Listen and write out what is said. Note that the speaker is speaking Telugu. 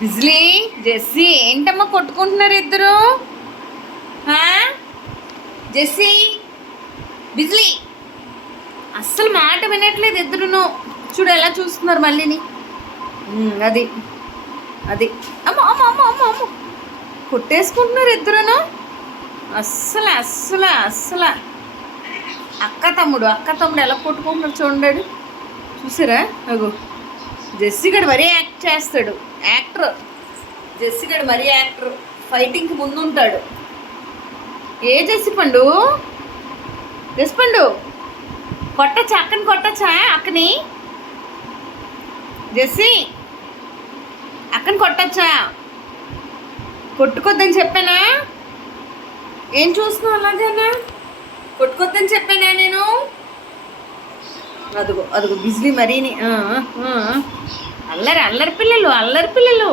బిజ్లీ జెస్సీ ఏంటమ్మా కొట్టుకుంటున్నారు ఇద్దరు? జెస్సీ బిజ్లీ అస్సలు మాట వినట్లేదు ఇద్దరును. చూడు ఎలా చూస్తున్నారు మళ్ళీని. అది అది అమ్మ అమ్మ అమ్మ అమ్మ అమ్మ కొట్టేసుకుంటున్నారు ఇద్దరును. అస్సలు అస్సలు అస్సలు అక్క తమ్ముడు ఎలా కొట్టుకుంటున్నారు చూడండి. చూసారా? అగో జెస్సీగడు మరీ యాక్ట్ చేస్తాడు. యాక్టర్ జెస్సీగడు మరీ యాక్టర్. ఫైటింగ్కి ముందు ఉంటాడు. ఏ జెస్సీ పండు కొట్టచ్చా? అక్కని కొట్టచ్చా? అక్కని జెస్సీ అక్కని కొట్టచ్చా? కొట్టుకోద్దని చెప్పానా? ఏం చూస్తున్నావు అలాగేనా? కొట్టుకోద్దని చెప్పానా నేను? అదుగో బిజ్లీ మరీని. అల్లరి పిల్లలు